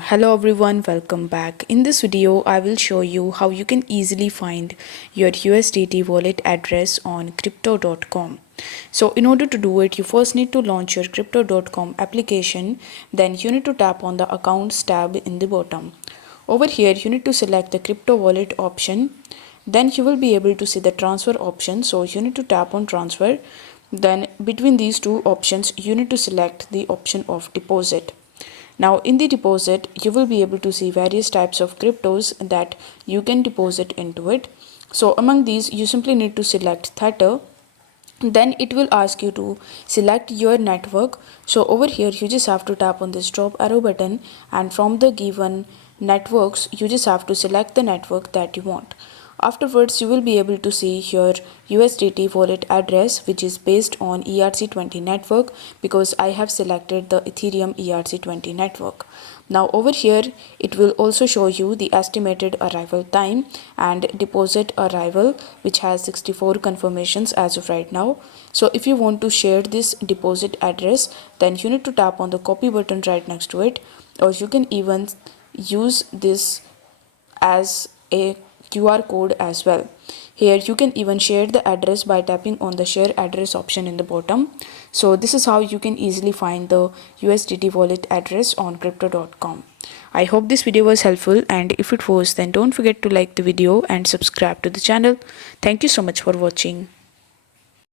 Hello everyone, welcome back. In this video, I will show you how you can easily find your USDT wallet address on crypto.com. So in order to do it, you first need to launch your crypto.com application. Then you need to tap on the accounts tab in the bottom. Over here, you need to select the crypto wallet option. Then you will be able to see the transfer option. So you need to tap on transfer. Then between these two options, you need to select the option of deposit. Now in the deposit, you will be able to see various types of cryptos that you can deposit into it. So among these, you simply need to select Tether. Then it will ask you to select your network. So over here, you just have to tap on this drop arrow button, and from the given networks, you just have to select the network that you want. Afterwards, you will be able to see your USDT wallet address, which is based on ERC20 network, because I have selected the Ethereum ERC20 network. Now over here, it will also show you the estimated arrival time and deposit arrival, which has 64 confirmations as of right now. So if you want to share this deposit address, then you need to tap on the copy button right next to it, or you can even use this as a QR code as well. Here you can even share the address by tapping on the share address option in the bottom. So this is how you can easily find the USDT wallet address on crypto.com. I hope this video was helpful, and if it was, then don't forget to like the video and subscribe to the channel. Thank you so much for watching.